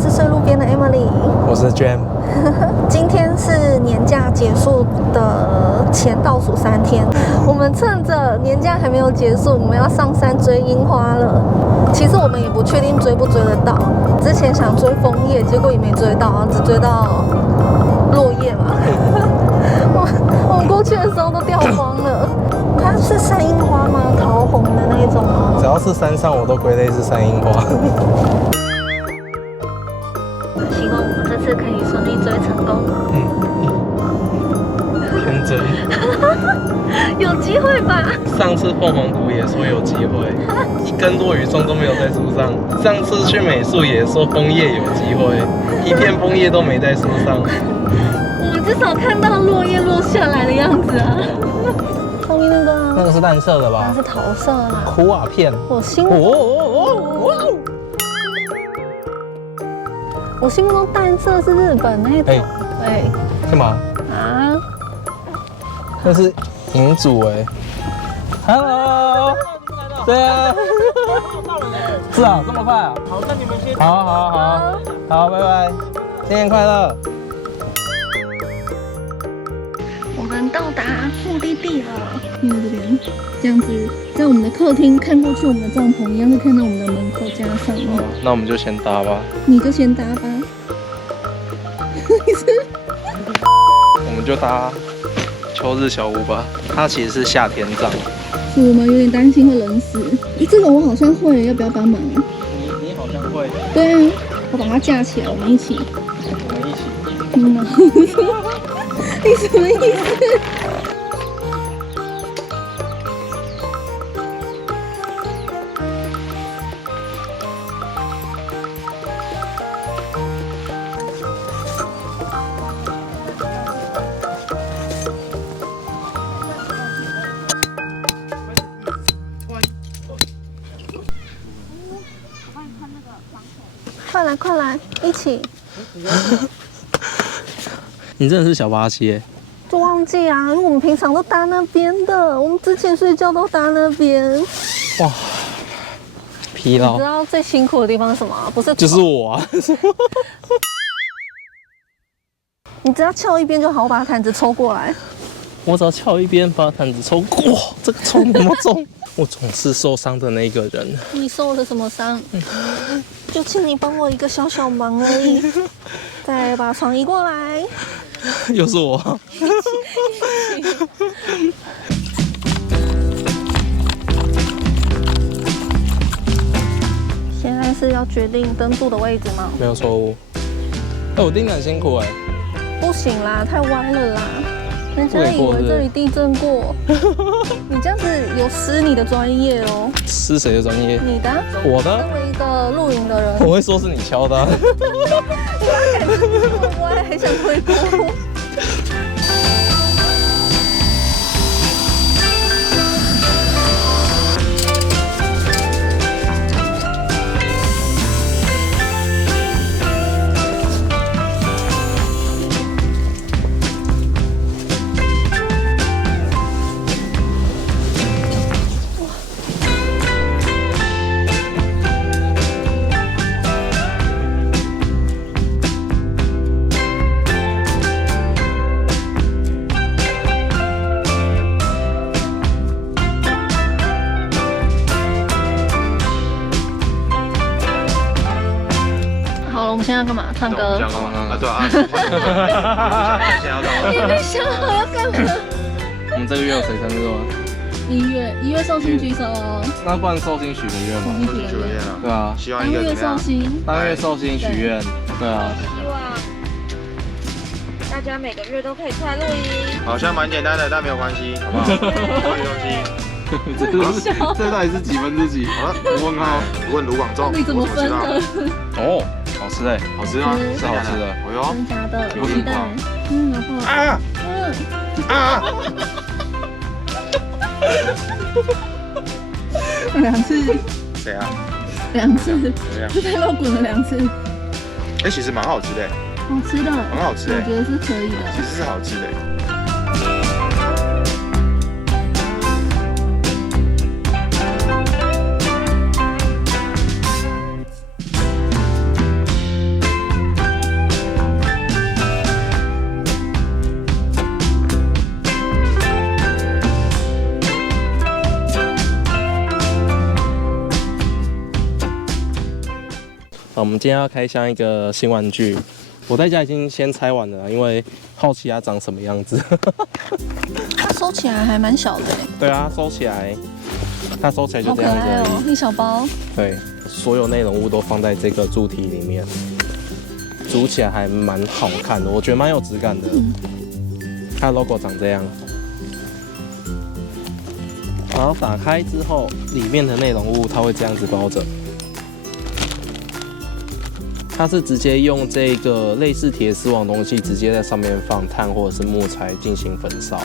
是睡路边的 Emily， 我是 Jam。今天是年假结束的前倒数3天，我们趁着年假还没有结束，我们要上山追樱花了。其实我们也不确定追不追得到，之前想追枫叶，结果也没追到，只追到落叶嘛。我们过去的时候都掉光了。它是山樱花吗？桃红的那种吗？只要是山上，我都归类是山樱花。希望我们这次可以顺利追成功。天真。有机会吧？上次凤凰谷也说有机会，一根落羽松都没有在树上。上次去美术也说枫叶有机会，一片枫叶都没在树上。我们至少看到落叶落下来的样子啊。上面那个，那个是淡色的吧？那是桃色啦。苦瓦片。我心目中淡色是日本那种。对。干嘛？啊？那是银主哎。Hello。对啊。是啊，这么快啊？好，那你们先。好，拜拜，新年快乐。我们到达目的地了，因为这边这样子，在我们的客厅看过去，我们的帐篷一样是看到我们的门口架上。那我们就先搭吧。你就先搭吧。我们就搭秋日小屋吧，它其实是夏天帐。是我们有点担心会冷死。这个我好像会，要不要帮忙？你好像会。对啊，我把它架起来，我们一起。你什么意思？快来，一起！你真的是小巴西耶！就忘记啊，因为我们平常都搭那边的，我们之前睡觉都搭那边。哇，疲劳。你知道最辛苦的地方是什么？不是，就是我啊！你只要翘一边就好，我把毯子抽过来。我只要翘一边，把毯子抽。哇，这个抽那么重！我总是受伤的那一个人。你受了什么伤？就请你帮我一个小小忙而已。再把床移过来。又是我。现在是要决定登陆的位置吗？没有错误。我盯得很辛苦哎。不行啦，太歪了啦。人家以为这里地震过，你这样子有失你的专业哦。失谁的专业？你的。我的。作为一个露营的人，我会说是你敲的。我还很想推锅。我们现在要干嘛？唱歌。啊，对啊。你没想好要干嘛？我们这个月有谁生日吗？1月寿星举手哦。那不然寿星许个愿嘛？许个愿啊。对啊。希望一个怎么样？当月寿星许愿。对啊。希望大家每个月都可以出来露营。好像蛮简单的，但没有关系，好不好？多用心。这到底是几分之几？好了，问号，问卢广仲。你怎么分的？哦。好吃哎，好吃吗？是好吃的。哎呦，真假的？有期待。2次。谁啊？2次。怎么样？就在肉滚了2次。哎，其实蛮好吃的。好吃的。很好吃。我觉得是可以的。其实是好吃的。好，我们今天要开箱一个新玩具，我在家已经先拆完了，因为好奇它长什么样子。它收起来还蛮小的。对啊，收起来，它收起来就这样子而已。好可爱哦，一小包。对，所有内容物都放在这个柱体里面，组起来还蛮好看的，我觉得蛮有质感的。它的 logo 长这样。然后打开之后，里面的内容物它会这样子包着。它是直接用这个类似铁丝网的东西，直接在上面放碳或者是木材进行焚烧。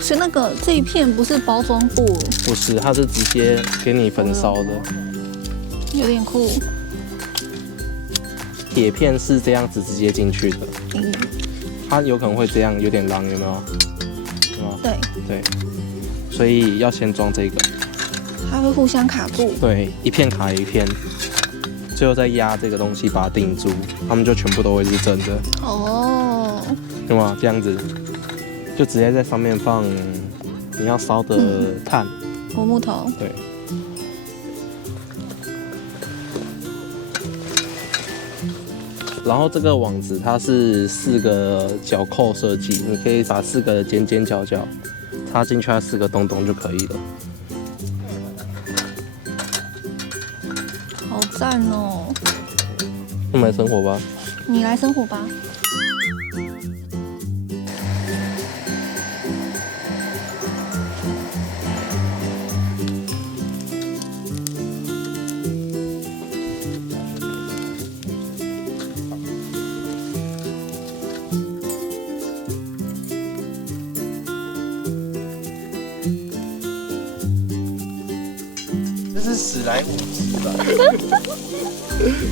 所以这一片不是包装布？不是，它是直接给你焚烧的。有点酷。铁片是这样子直接进去的。它有可能会这样，有点浪，有没有？对。所以要先装这个。它会互相卡住。对，一片卡一片。最后再压这个东西把它定住，它们就全部都会是真的。哦，对吗？这样子，就直接在上面放你要烧的炭或木头。对。然后这个网子它是4个角扣设计，你可以把4个尖尖角角插进去，它4个洞洞就可以了。好赞哦！我们来生火吧。你来生火吧。这是史莱姆汁吧？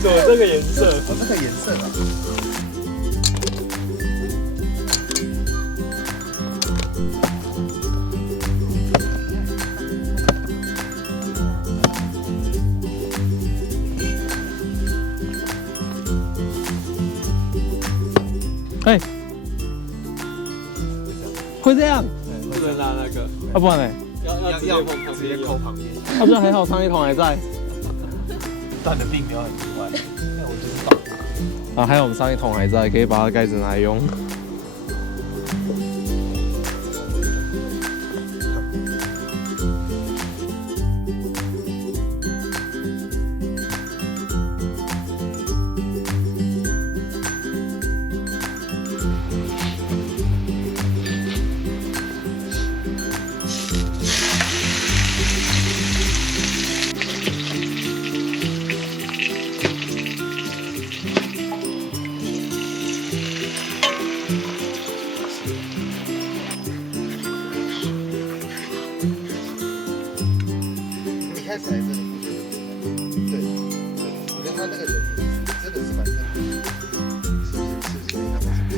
怎么这个颜色？哦，这个颜色啊。哎，会这样？会拉那个。要不然呢？要直接扣旁边。要不然还好，上一桶还在。断的并没有很意外，那我就知道。啊，还有我们上一桶还在，可以把它盖子拿来用。开始还真的不觉得，对，我觉得他那个人真的是蛮特别的，是不是？他们是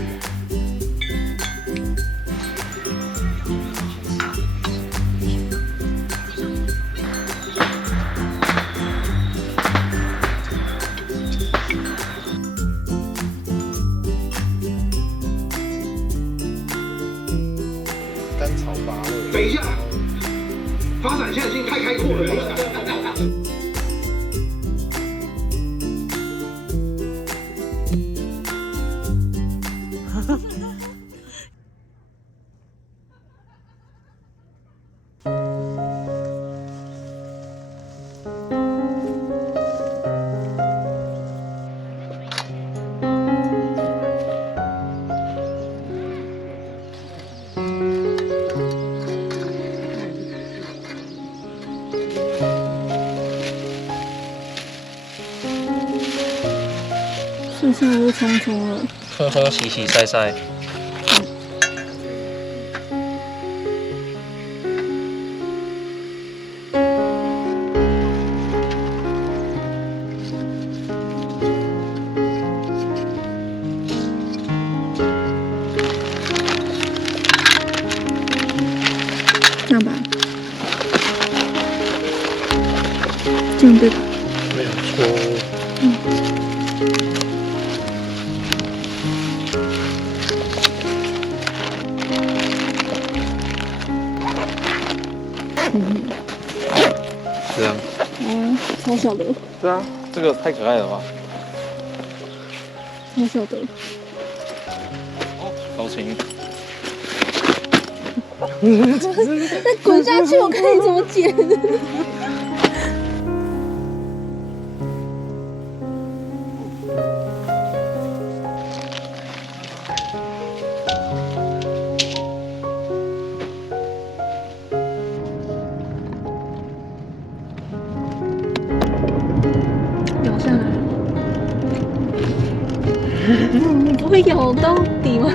甘草芭乐。等一下。发展现在已经太开阔了。是不是又匆匆了？喝喝洗洗晒晒。这样吧，这样对吧？没有错。这样。超小的。对啊，这个太可爱了吧？我晓得。好轻。再滚下去，我看你怎么捡。咬下来。你不会咬到底吗？